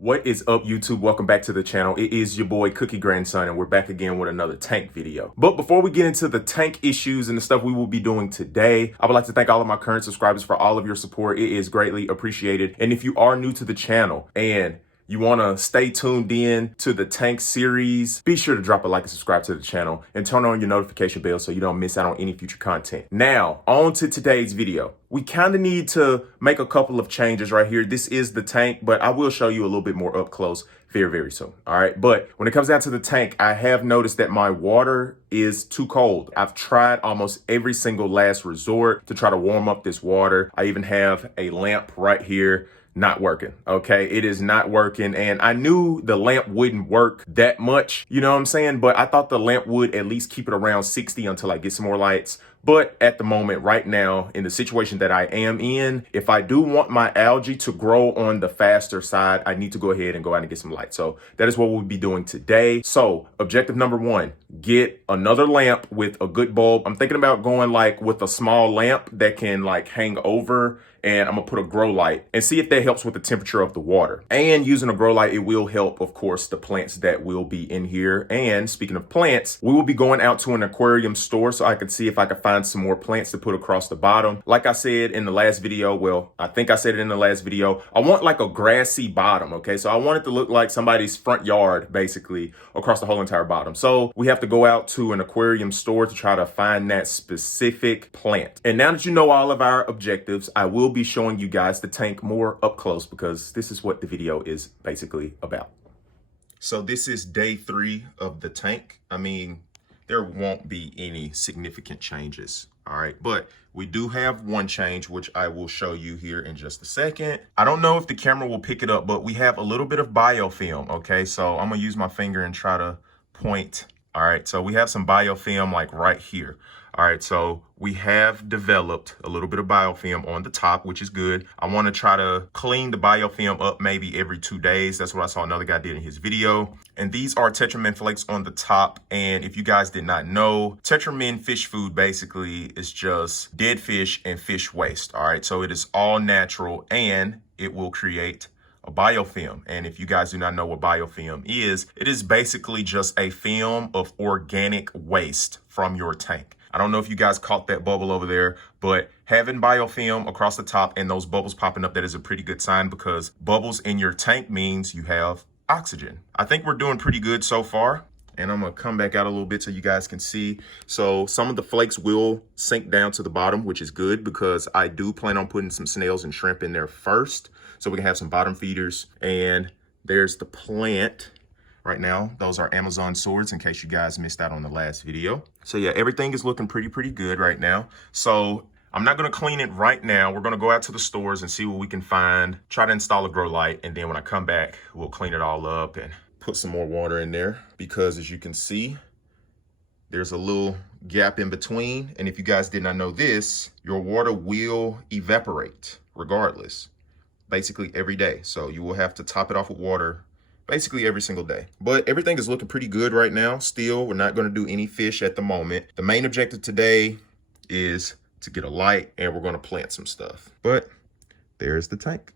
What is up, YouTube? Welcome back to the channel. It is your boy Cookie Grandson, and we're back again with another tank video. But before we get into the tank issues and the stuff we will be doing today, I would like to thank all of my current subscribers for all of your support. It is greatly appreciated. And if you are new to the channel and you want to stay tuned in to the tank series, be sure to drop a like and subscribe to the channel and turn on your notification bell so you don't miss out on any future content. Now, on to today's video. We kind of need to make a couple of changes right here. This is the tank, but I will show you a little bit more up close very, very soon. All right. But when it comes down to the tank, I have noticed that my water is too cold. I've tried almost every single last resort to try to warm up this water. I even have a lamp right here. Not working. Okay. It is not working. And I knew the lamp wouldn't work that much. You know what I'm saying? But I thought the lamp would at least keep it around 60 until I get some more lights. But at the moment, right now, in the situation that I am in, if I do want my algae to grow on the faster side, I need to go ahead and go out and get some light. So that is what we'll be doing today. So objective number one, get another lamp with a good bulb. I'm thinking about going like with a small lamp that can like hang over, and I'm gonna put a grow light and see if that helps with the temperature of the water. And using a grow light, it will help, of course, the plants that will be in here. And speaking of plants, we will be going out to an aquarium store so I can see if I can find some more plants to put across the bottom. Like I said in the last video, well, I think I said it in the last video, I want like a grassy bottom, okay? So I want it to look like somebody's front yard, basically, across the whole entire bottom. So we have to go out to an aquarium store to try to find that specific plant. And now that you know all of our objectives, I will be showing you guys the tank more up close because this is what the video is basically about. So this is day 3 of the tank. I mean, there won't be any significant changes, all right? But we do have one change, which I will show you here in just a second. I don't know if the camera will pick it up, but we have a little bit of biofilm, okay? So I'm gonna use my finger and try to point. All right, so we have some biofilm like right here. All right, so we have developed a little bit of biofilm on the top, which is good. I want to try to clean the biofilm up maybe every 2 days. That's what I saw another guy did in his video. And these are Tetra-Min flakes on the top. And if you guys did not know, Tetra-Min fish food basically is just dead fish and fish waste. All right, so it is all natural and it will create a biofilm. And if you guys do not know what biofilm is, it is basically just a film of organic waste from your tank. I don't know if you guys caught that bubble over there, but having biofilm across the top and those bubbles popping up, that is a pretty good sign because bubbles in your tank means you have oxygen. I think we're doing pretty good so far. And I'm gonna come back out a little bit so you guys can see. So some of the flakes will sink down to the bottom, which is good because I do plan on putting some snails and shrimp in there first. So we can have some bottom feeders. And there's the plant. Right now, those are Amazon swords in case you guys missed out on the last video. So yeah, everything is looking pretty good right now. So I'm not gonna clean it right now. We're gonna go out to the stores and see what we can find, try to install a grow light. And then when I come back, we'll clean it all up and put some more water in there because as you can see, there's a little gap in between. And if you guys did not know this, your water will evaporate regardless, basically every day. So you will have to top it off with water basically every single day. But everything is looking pretty good right now. Still, we're not going to do any fish at the moment. The main objective today is to get a light and we're going to plant some stuff. But there's the tank.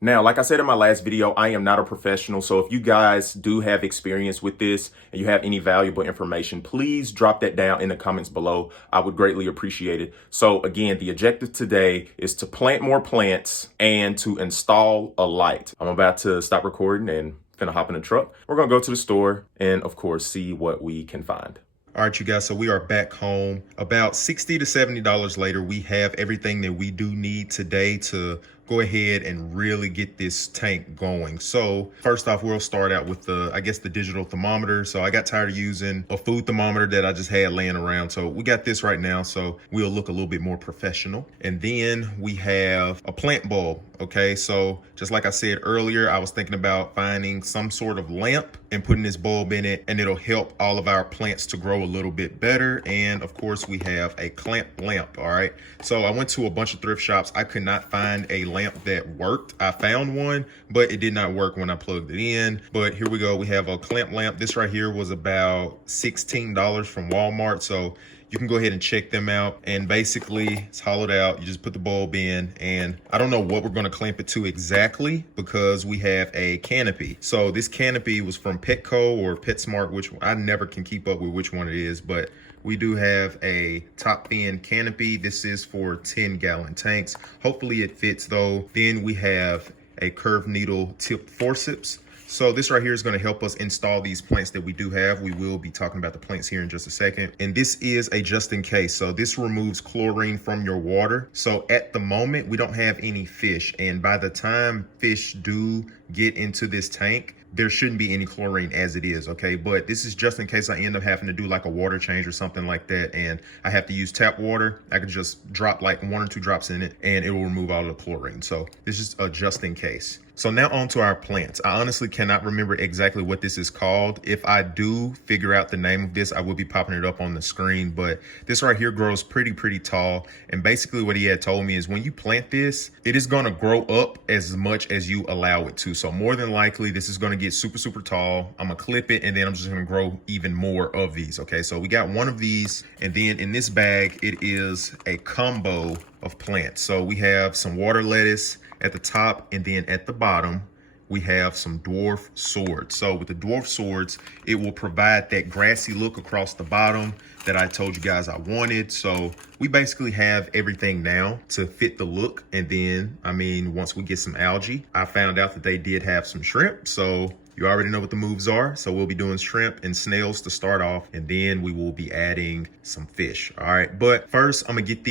Now, like I said in my last video, I am not a professional. So if you guys do have experience with this and you have any valuable information, please drop that down in the comments below. I would greatly appreciate it. So again, the objective today is to plant more plants and to install a light. I'm about to stop recording and finna hop in the truck. We're gonna go to the store and of course, see what we can find. All right, you guys, so we are back home. About $60 to $70 later, we have everything that we do need today to go ahead and really get this tank going. So first off, we'll start out with the digital thermometer. So I got tired of using a food thermometer that I just had laying around. So we got this right now. So we'll look a little bit more professional. And then we have a plant bulb. Okay, so just like I said earlier, I was thinking about finding some sort of lamp and putting this bulb in it, and it'll help all of our plants to grow a little bit better. And of course, we have a clamp lamp. All right, so I went to a bunch of thrift shops. I could not find a lamp that worked. I found one, but it did not work when I plugged it in. But here we go. We have a clamp lamp. This right here was about $16 from Walmart. So you can go ahead and check them out. And basically it's hollowed out. You just put the bulb in, and I don't know what we're going to clamp it to exactly because we have a canopy. So this canopy was from Petco or PetSmart, which I never can keep up with which one it is, but we do have a top fin canopy. This is for 10-gallon tanks. Hopefully it fits though. Then we have a curved needle tipped forceps. So this right here is going to help us install these plants that we do have. We will be talking about the plants here in just a second. And this is a just in case. So this removes chlorine from your water. So at the moment, we don't have any fish. And by the time fish do get into this tank, there shouldn't be any chlorine as it is, okay? But this is just in case I end up having to do like a water change or something like that, and I have to use tap water. I could just drop like 1 or 2 drops in it and it will remove all the chlorine. So this is a just in case. So now on to our plants. I honestly cannot remember exactly what this is called. If I do figure out the name of this, I will be popping it up on the screen, but this right here grows pretty tall. And basically what he had told me is when you plant this, it is gonna grow up as much as you allow it to. So more than likely, this is gonna get super tall. I'm gonna clip it and then I'm just gonna grow even more of these, okay? So we got one of these, and then in this bag, it is a combo of plants. So we have some water lettuce at the top, and then at the bottom, we have some dwarf swords. So with the dwarf swords, it will provide that grassy look across the bottom that I told you guys I wanted. So we basically have everything now to fit the look. And then, I mean, once we get some algae, I found out that they did have some shrimp. So you already know what the moves are. So we'll be doing shrimp and snails to start off, and then we will be adding some fish. All right, but first I'm gonna get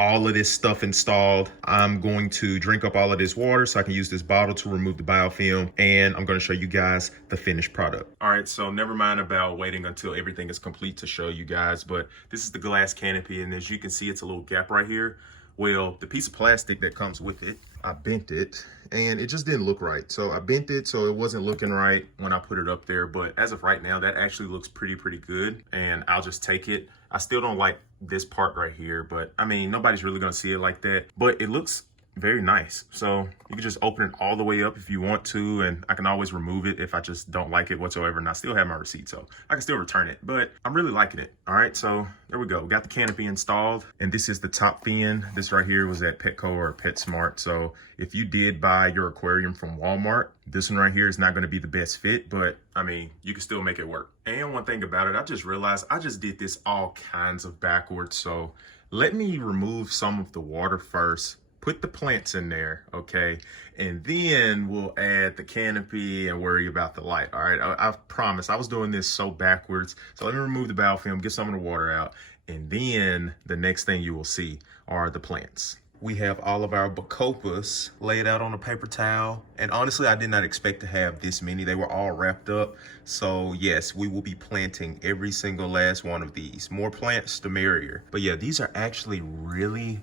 all of this stuff installed. I'm going to drink up all of this water so I can use this bottle to remove the biofilm, and I'm going to show you guys the finished product. All right, so never mind about waiting until everything is complete to show you guys, but this is the glass canopy, and as you can see, it's a little gap right here. Well, the piece of plastic that comes with it, I bent it and it just didn't look right. So I bent it so it wasn't looking right when I put it up there. But as of right now, that actually looks pretty good, and I'll just take it. I still don't like this part right here, but I mean, nobody's really gonna see it like that, but it looks very nice. So you can just open it all the way up if you want to, and I can always remove it if I just don't like it whatsoever, and I still have my receipt, so I can still return it, but I'm really liking it. All right, so there we go. We got the canopy installed, and this is the top fin. This right here was at Petco or PetSmart. So if you did buy your aquarium from Walmart, this one right here is not going to be the best fit, but I mean, you can still make it work. And one thing about it, I just realized I just did this all kinds of backwards. So let me remove some of the water first, put the plants in there, okay? And then we'll add the canopy and worry about the light, all right? I promise, I was doing this so backwards. So let me remove the biofilm, get some of the water out, and then the next thing you will see are the plants. We have all of our bacopas laid out on a paper towel. And honestly, I did not expect to have this many. They were all wrapped up. So yes, we will be planting every single last one of these. More plants, the merrier. But yeah, these are actually really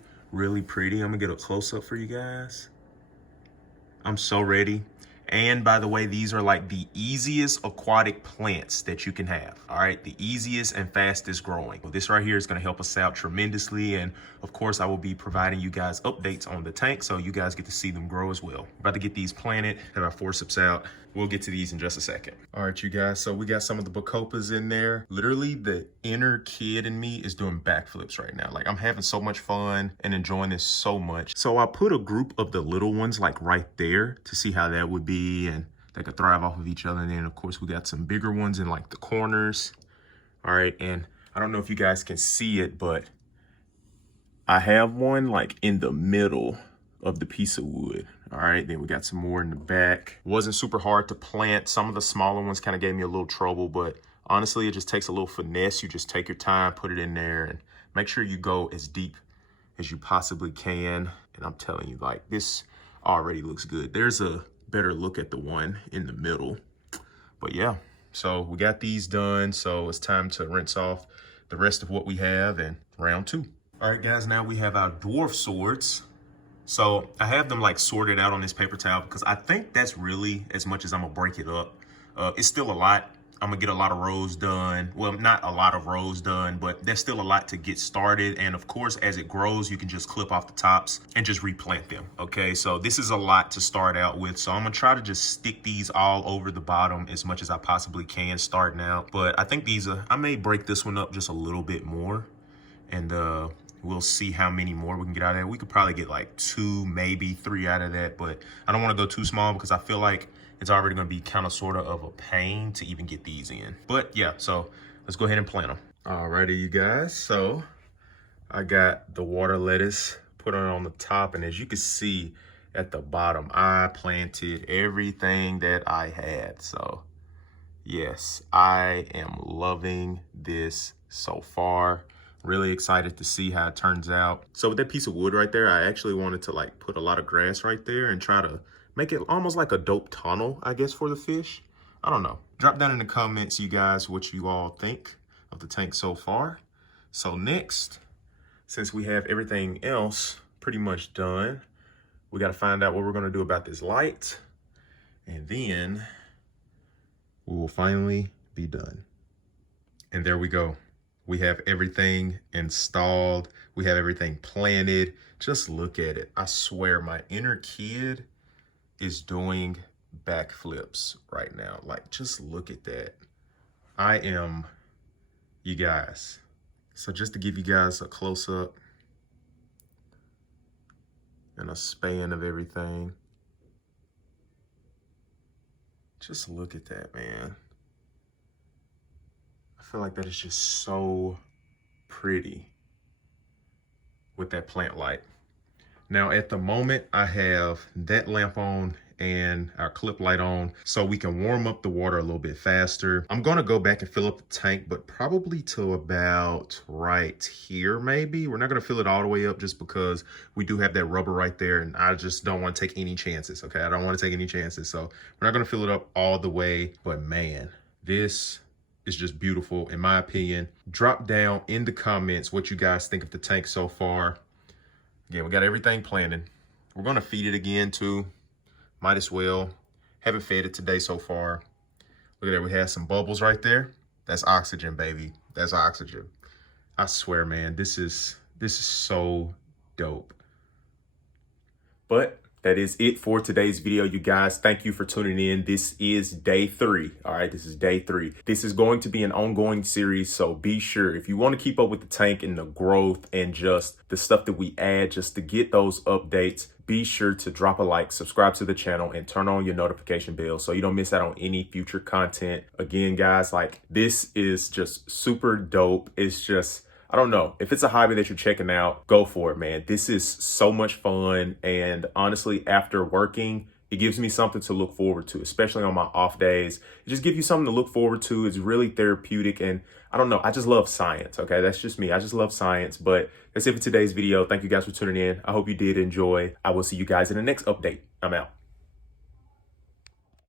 pretty. I'm gonna get a close-up for you guys. I'm so ready. And by the way, these are like the easiest aquatic plants that you can have. All right, the easiest and fastest growing. Well, this right here is gonna help us out tremendously. And of course, I will be providing you guys updates on the tank so you guys get to see them grow as well. About to get these planted, have our forceps out. We'll get to these in just a second. All right, you guys, so we got some of the bacopas in there. Literally, the inner kid in me is doing backflips right now. Like, I'm having so much fun and enjoying this so much. So I put a group of the little ones like right there to see how that would be, and they could thrive off of each other. And then of course we got some bigger ones in like the corners. All right, and I don't know if you guys can see it, but I have one like in the middle of the piece of wood. All right, then we got some more in the back. Wasn't super hard to plant. Some of the smaller ones kind of gave me a little trouble, but honestly, it just takes a little finesse. You just take your time, put it in there, and make sure you go as deep as you possibly can. And I'm telling you, like, this already looks good. There's a better look at the one in the middle. But yeah, so we got these done. So it's time to rinse off the rest of what we have and round 2. All right, guys, now we have our dwarf swords. So I have them like sorted out on this paper towel because I think that's really as much as I'm gonna break it up. It's still a lot. I'm gonna get a lot of rows done. Well, not a lot of rows done, but there's still a lot to get started. And of course, as it grows, you can just clip off the tops and just replant them, okay? So this is a lot to start out with. So I'm gonna try to just stick these all over the bottom as much as I possibly can starting out. But I think these are, I may break this one up just a little bit more and we'll see how many more we can get out of that. We could probably get like 2, maybe 3 out of that, but I don't want to go too small because I feel like it's already going to be kind of sort of a pain to even get these in. But yeah, so let's go ahead and plant them. Alrighty, you guys. So I got the water lettuce put on the top, and as you can see at the bottom, I planted everything that I had. So yes, I am loving this so far. Really excited to see how it turns out. So with that piece of wood right there, I actually wanted to like put a lot of grass right there and try to make it almost like a dope tunnel, I guess, for the fish. I don't know. Drop down in the comments, you guys, what you all think of the tank so far. So next, since we have everything else pretty much done, we got to find out what we're going to do about this light. And then we will finally be done. And there we go. We have everything installed. We have everything planted. Just look at it. I swear my inner kid is doing backflips right now. Like, just look at that. I am, you guys. So just to give you guys a close up and a span of everything. Just look at that, man. I feel like that is just so pretty with that plant light. Now at the moment, I have that lamp on and our clip light on so we can warm up the water a little bit faster. I'm gonna go back and fill up the tank, but probably to about right here maybe. We're not gonna fill it all the way up just because we do have that rubber right there, and I just don't wanna take any chances, okay? I don't wanna take any chances. So we're not gonna fill it up all the way, but man, this is just beautiful in my opinion. Drop down in the comments what you guys think of the tank so far. Again, we got everything planted. We're gonna feed it again too. Might as well. Haven't fed it today so far. Look at that, we have some bubbles right there. That's oxygen, baby. That's oxygen. I swear, man, this is so dope. But that is it for today's video, you guys. Thank you for tuning in. This is day 3. All right, this is day 3. This is going to be an ongoing series, so be sure if you want to keep up with the tank and the growth and just the stuff that we add just to get those updates, be sure to drop a like, subscribe to the channel, and turn on your notification bell so you don't miss out on any future content. Again, guys, like, this is just super dope. It's just, I don't know. If it's a hobby that you're checking out, go for it, man. This is so much fun. And honestly, after working, it gives me something to look forward to, especially on my off days. It just gives you something to look forward to. It's really therapeutic. And I don't know, I just love science, okay? That's just me. I just love science. But that's it for today's video. Thank you guys for tuning in. I hope you did enjoy. I will see you guys in the next update. I'm out.